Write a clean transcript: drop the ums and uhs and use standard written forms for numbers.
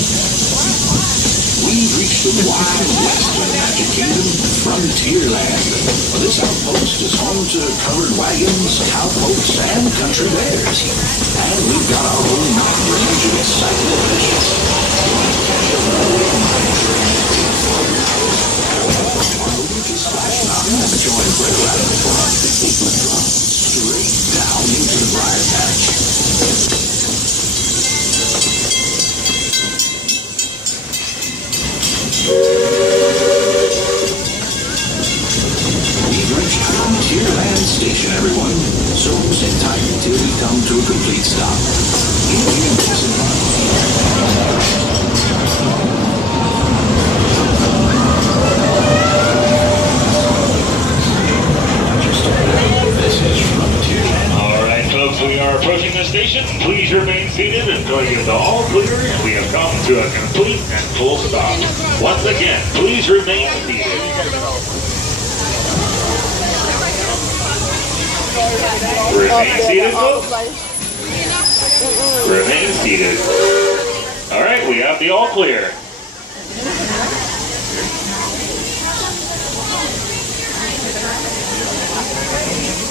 We've reached the wide western Magic Kingdom, Frontierland. This outpost is home to covered wagons, cowpokes, and country bears. And we've got our own mountain range of exciting adventures. Splash Mountain and join Greg Rabbit for a 50-foot drop straight down into the Briar Patch. We've reached Frontierland Station, everyone. So sit tight until we come to a complete stop. All right, folks, we are approaching the station. Please remain seated until you get the all clear and we have come to a complete and full stop. Once again, please remain seated. Remain seated, folks. Remain seated. All right, we have the all clear.